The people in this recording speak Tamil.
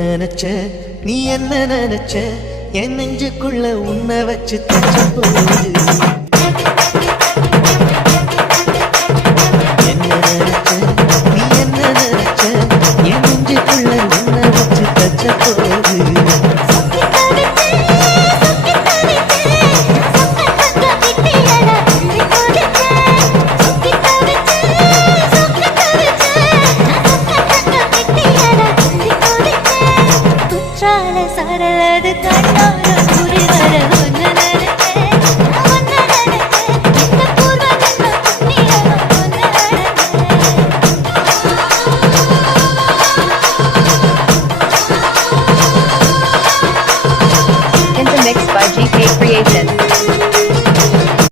நினைச்ச நீ என்ன நினைச்ச என் நெஞ்சுக்குள்ள உன்னை வச்சு தச்ச போது